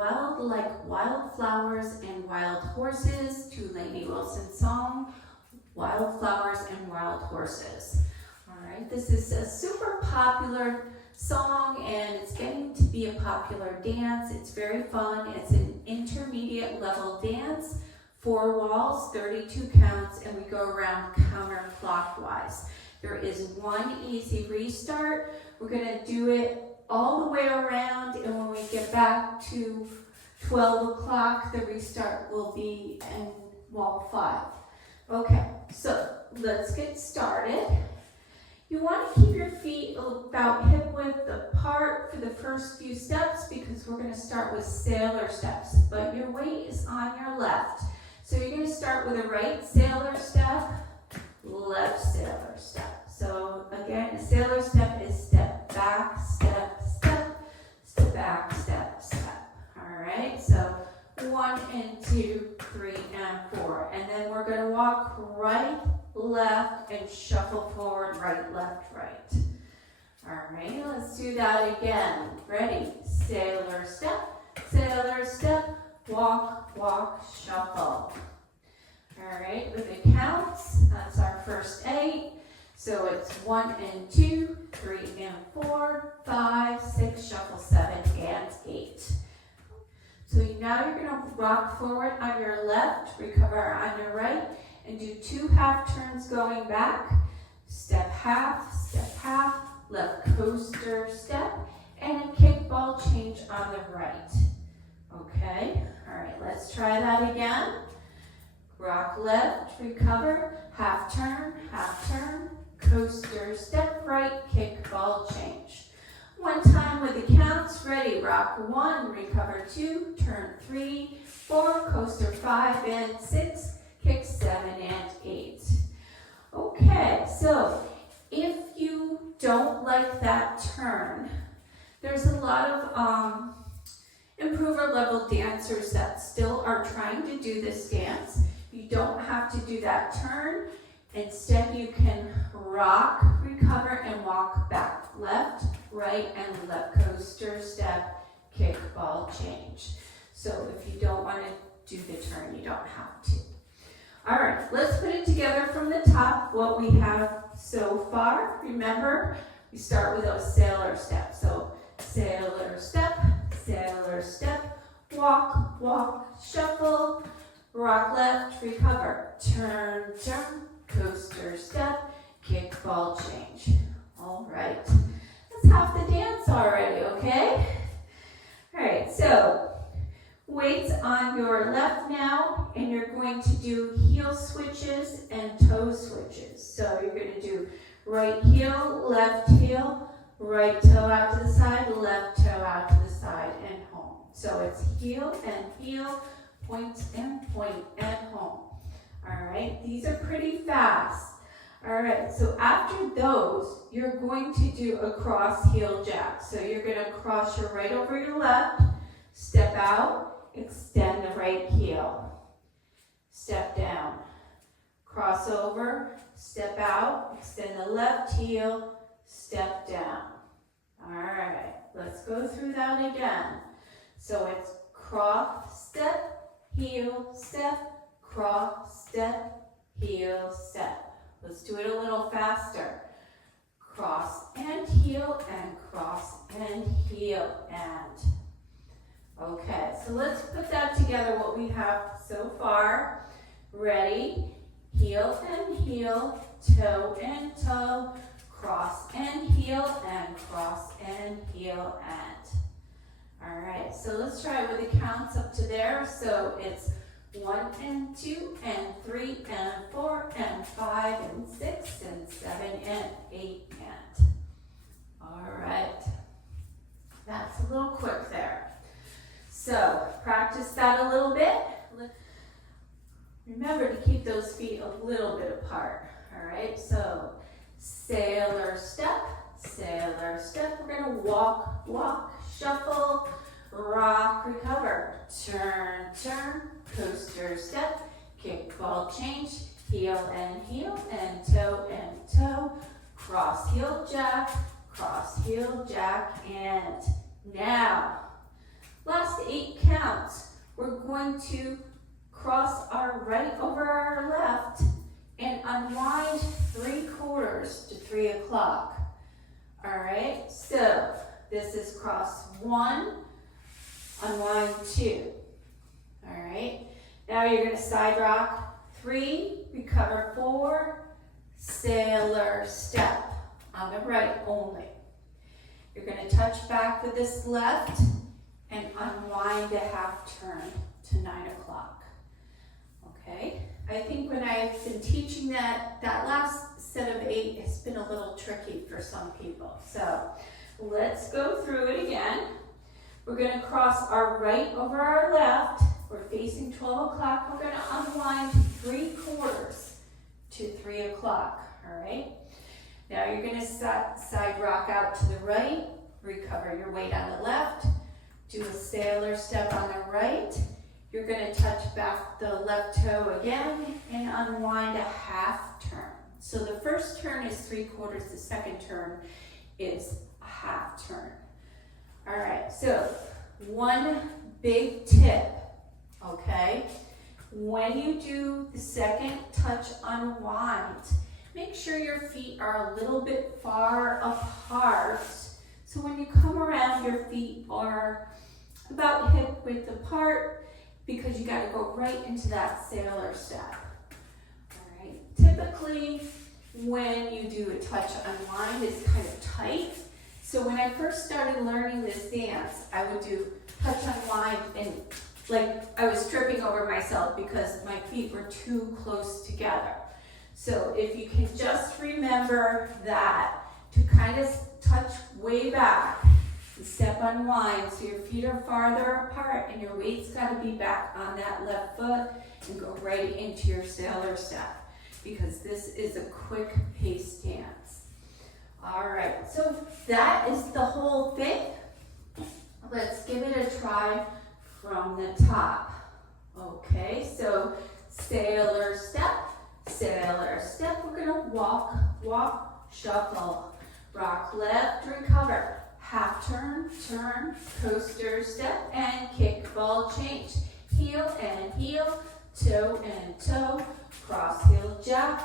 Wild Like Wildflowers and Wild Horses to Lainey Wilson's song, Wildflowers and Wild Horses. All right, this is a super popular song and it's getting to be a popular dance. It's very fun. It's an intermediate level dance, 4 walls, 32 counts, and we go around counterclockwise. There is one easy restart. We're gonna do it all the way around, and when we get back to 12 o'clock, the restart will be in wall 5. Okay, so let's get started. You want to keep your feet about hip width apart for the first few steps because we're going to start with sailor steps, but your weight is on your left. So you're going to start with a right sailor step, left sailor step. So again, a sailor step is step back, step, step, step back, step, step. All right, so 1 and 2, 3 and 4. And then we're going to walk right, left, and shuffle forward, right, left, right. All right, let's do that again. Ready? Sailor step, walk, walk, shuffle. All right, with the counts, that's our first 8. So it's 1 and 2, 3 and 4, 5, 6, shuffle 7 and 8. So now you're going to rock forward on your left, recover on your right, and do 2 half turns going back. Step half, left coaster step, and a kickball change on the right. Okay, all right, let's try that again. Rock left, recover, half turn, coaster step right, kickball change. One time with the counts, ready, rock 1, recover 2, turn 3, 4, coaster 5 and 6, kick 7 and 8. Okay, so if you don't like that turn, there's a lot of improver level dancers that still are trying to do this dance. You don't have to do that turn. Instead, you can rock, recover, and walk back. Left, right, and left coaster step, kick, ball, change. So if you don't want to do the turn, you don't have to. All right, let's put it together from the top, what we have so far. Remember, we start with those sailor steps. So sailor step, walk, walk, shuffle, rock left, recover, turn, coaster step, kick, ball, change. All right, that's half the dance already, okay? All right, so weights on your left now, and you're going to do heel switches and toe switches. So you're going to do right heel, right toe out to the side, left toe out to the side, and home. So it's heel, point and home. All right, these are pretty fast. All right, so after those, you're going to do a cross heel jack. So you're going to cross your right over your left, step out, extend the right heel, step down, cross over, step out, extend the left heel, step down. All right, let's go through that again. So it's cross, step, heel, step, cross, step, heel, step. Let's do it a little faster. Cross and heel, and cross and heel, and. Okay, so let's put that together, what we have so far. Ready? Heel and heel, toe and toe, cross and heel, and cross and heel, and. All right, so let's try it with the counts up to there. So it's 1 and 2 and 3 and 4 and 5 and 6 and 7 and 8 and. All right, that's a little quick there. So practice that a little bit. Remember to keep those feet a little bit apart. All right, so sailor step. We're gonna walk, walk, shuffle, rock, recover, turn, coaster step, kick, ball, change, heel, and toe, cross, heel, jack, and now Last 8 counts, we're going to cross our right over our left and unwind 3/4 to 3 o'clock. All right, so this is cross 1, unwind 2. All right, now you're going to side rock 3, recover 4, sailor step on the right only. You're going to touch back with this left and unwind a half turn to 9 o'clock. Okay, I think when I've been teaching that last set of 8 has been a little tricky for some people. So let's go through it again. We're going to cross our right over our left. We're facing 12 o'clock. We're going to unwind 3/4 to 3 o'clock. All right. Now you're going to side rock out to the right, recover your weight on the left, do a sailor step on the right. You're going to touch back the left toe again and unwind a half turn. So the first turn is 3/4, the second turn is a half turn. All right, so one big tip, okay? When you do the second touch unwind, make sure your feet are a little bit far apart. So when you come around, your feet are about hip width apart because you got to go right into that sailor step. All right. Typically, when you do a touch unwind, it's kind of tight. So when I first started learning this dance, I would do touch unwind and like I was tripping over myself because my feet were too close together. So if you can just remember that, to kind of touch way back, and step unwind so your feet are farther apart and your weight's got to be back on that left foot and go right into your sailor step because this is a quick pace dance. All right, so that is the whole thing. Let's give it a try from the top. Okay, so sailor step, we're gonna walk, walk, shuffle, rock left, recover, half turn, turn, coaster step, and kick, ball change, heel and heel, toe and toe, cross heel jack,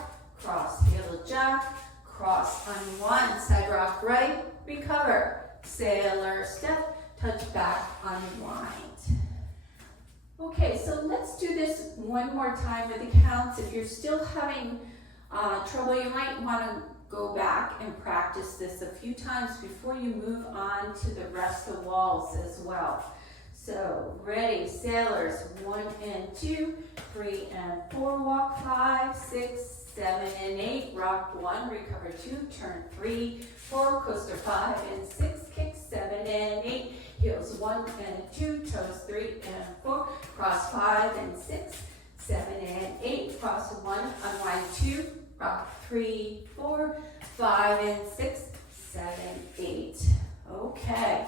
cross unwind, side rock right, recover, sailor step, touch back, unwind. Okay, so let's do this one more time with the counts. If you're still having trouble, you might want to go back and practice this a few times before you move on to the rest of the walls as well. So, ready, sailors, 1 and 2, 3 and 4, walk 5, 6, 7 and 8, rock 1, recover 2, turn 3, 4, coaster 5 and 6, kick 7 and 8, heels 1 and 2, toes 3 and 4, cross 5 and 6, 7 and 8, cross 1, unwind 2, rock 3, 4, 5 and 6, 7, 8. Okay.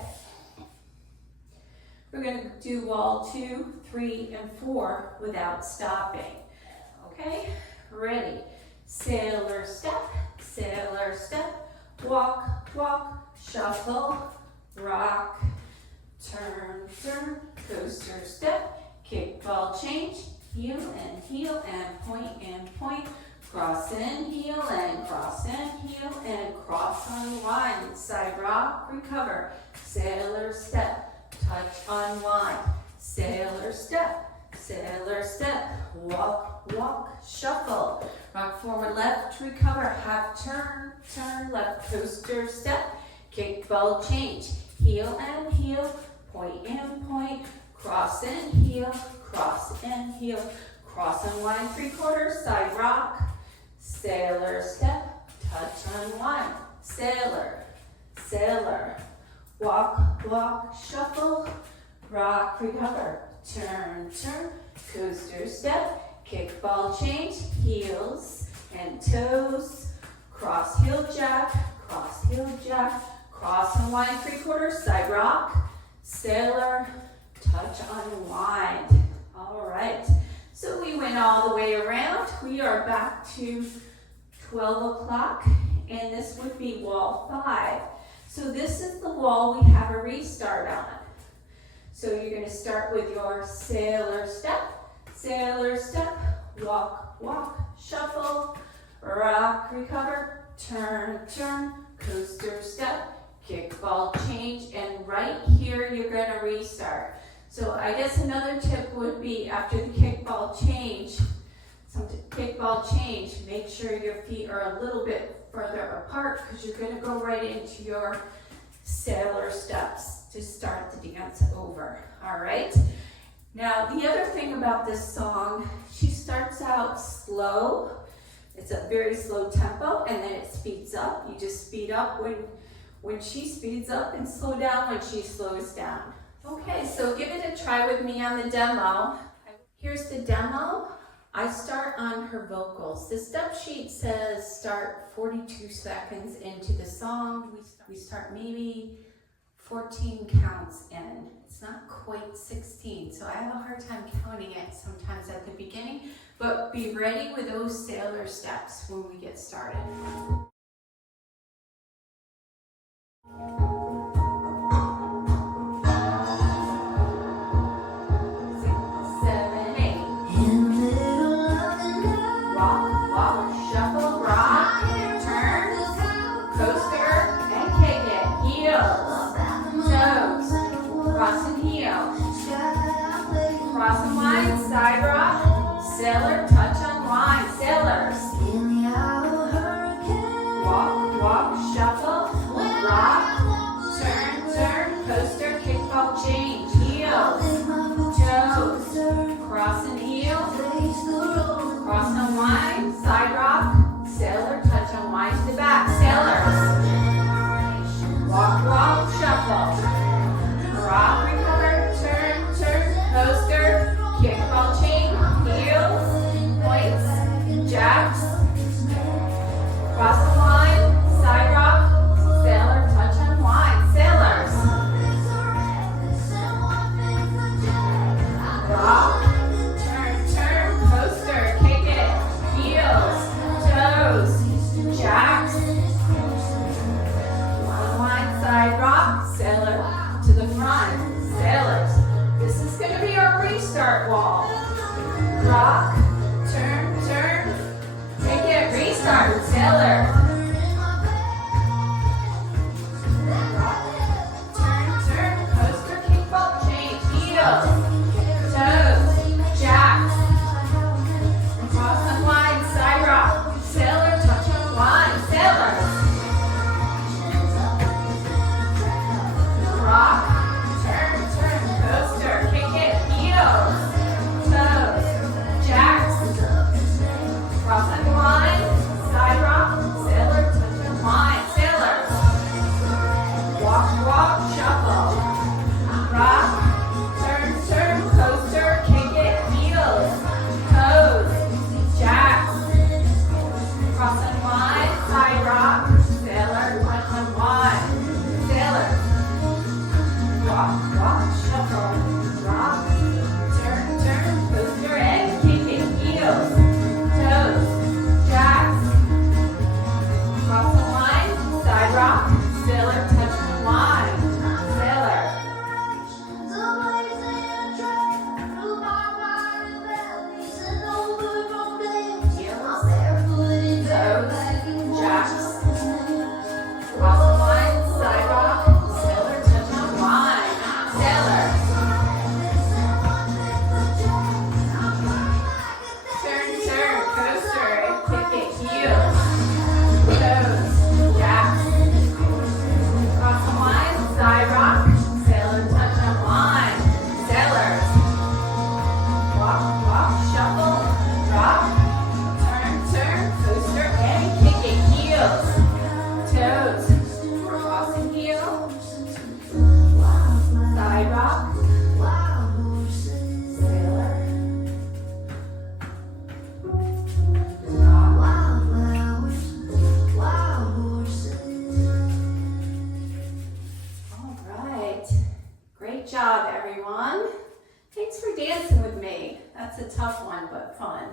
We're going to do wall 2, 3, and 4 without stopping. Okay, ready. Sailor step, walk, walk, shuffle, rock, turn, turn, coaster step, kick, ball change, heel and point, cross in, heel and cross in, heel and cross unwind, side rock, recover, sailor step, touch unwind, sailor step, walk, walk, shuffle, rock forward left, recover, half turn, turn left, coaster step, kick, ball change, heel and heel, point and point, cross and heel, cross unwind, 3/4, side rock, sailor step, touch unwind, sailor, walk, walk, shuffle, rock, recover, turn, turn, coaster step, kick, ball change, heels and toes, cross heel jack, cross unwind, 3/4, side rock, sailor, touch unwind. All right, so we went all the way around. We are back to 12 o'clock, and this would be wall 5. So this is the wall we have a restart on. So you're going to start with your sailor step, walk, walk, shuffle, rock, recover, turn, turn, coaster step, kickball change, and right here you're going to restart. So I guess another tip would be after the kickball change, make sure your feet are a little bit further apart because you're going to go right into your sailor steps to start the dance over. All right. Now the other thing about this song, she starts out slow. It's a very slow tempo, and then it speeds up. You just speed up when she speeds up and slow down when she slows down. Okay, so give it a try with me on the demo. Here's the demo. I start on her vocals. The step sheet says start 42 seconds into the song. We start maybe 14 counts in. It's not quite 16, so I have a hard time counting it sometimes at the beginning, but be ready with those sailor steps when we get started. 6, 7, 8. Walk, walk, shuffle, rock, turn, coaster, and kick it. Heels, toes, cross and heel, cross and wind, side rock, sailor, touch, unwind, sailors. Walk, walk, shuffle, rock, turn, turn, coaster, kickball change, heels, toes, cross and heel, cross and wind, side rock, sailor, touch, unwind to the back, sailors. Walk, walk, shuffle, rock, recover, turn, turn, coaster, kickball chain, heels, points, jacks, cross the line, side rock, sailor, touch, unwind, sailors. Rock, turn, turn, coaster, kick it, heels, toes, jacks, unwind, side rock, sailor to the front, sailors. This is going to be our restart wall. Rock, turn, turn, take it, restart, sailor. Rock, turn, turn, coaster, kickball, change, heels, toes, jacks, cross unwind, side rock, sailor, touch unwind, sailors. Rock, turn, turn, coaster, kick it, heels, toes, jacks, cross unwind, side rock, sailor, touch unwind, sailors. Walk, walk, shuffle, rock, turn, turn, coaster, kick it, heels, toes, jacks, cross unwind, side rock, sailor, touch unwind, sailors. Walk, walk, shuffle, rock, turn, turn, coaster, and kick it, heels, toes, jacks, cross the line, side rock, sailor, touch and wind, sailor. Heels, toes, jacks, cross the line, side rock, sailor, touch and wind, sailor. Turn, turn, coaster, kick it, heels, toes, jacks, cross the line, side rock, sailor, touch and wind, sailors. Walk, walk, shuffle, rock, turn, turn, coaster, and kick it, heels, toes, cross and heel, side rock, sailor. All right. Great job, everyone. Thanks for dancing with me. That's a tough one, but fun.